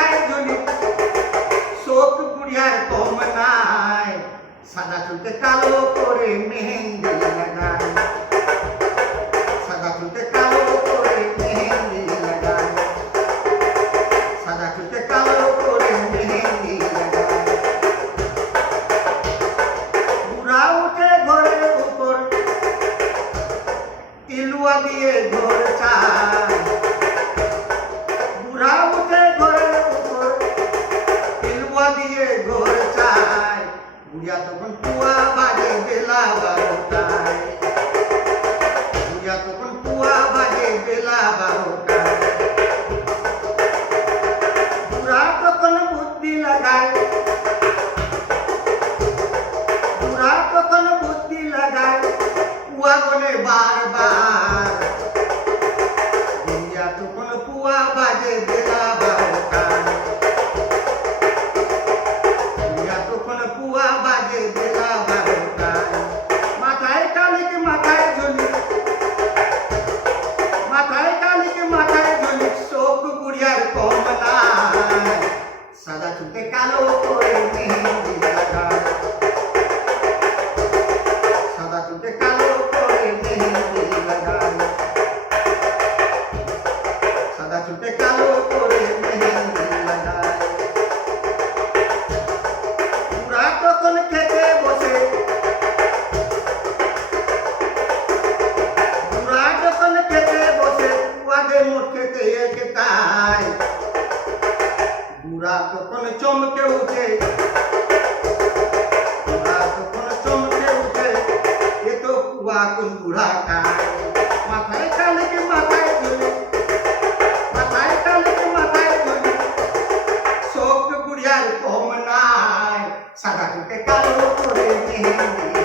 মাথায় ঝুলি শোক বুড়িয়ার কম নাই সাদা চুলকে কালো করে মেহেন্দি লাগায় সাদা চুলকে কালো করে মেহেন্দি লাগায় সাদা চুলকে কালো করে মেহেন্দি লাগায় বুড়া উঠে ঘরের উপর ইলুয়া দিয়ে ঘর চায় বুড়া উঠে ঘরের উপর ইলুয়া দিয়ে ঘর চায় বুড়িয়া তখন পুয়া বাজে বেলা 12টায় বুড়িয়া তখন পুয়া বাজে বেলা 12টায় বুড়া তখন বুদ্ধি লাগায় বুড়া তখন বুদ্ধি লাগায় পুয়া বলে বারবার বুড়িয়া তখন পুয়া বাজে বেলা 12টায় বুড়িয়া তখন পুয়া বাজে বেলা 12টায় মাথায় কালিকে মাথায় ঝুলি মাথায় কালিকে মাথায় ঝুলি শোক বুড়িয়ার কম নাই সাদা চুলকে কালো করে মেহেন্দি লাগায় সাদা চুলকে কালো করে মেহেন্দি লাগায় সাদা চুলকে কালো করে মেহেন্দি লাগায় বুড়া তখন খেতে বসে বুড়া যখন খেতে বসে পুয়াদে মোট খেতে একটাই বুড়া তখন চমকে উঠে বুড়া তখন চমকে উঠে এ তো পুয়া কোন বুড়া খায় মাথায় কালিকে মাথায় ঝুলি মাথায় কালিকে মাথায় ঝুলি শোক বুড়িয়ার কম নাই সাদা চুলকে কালো করে মেহেন্দি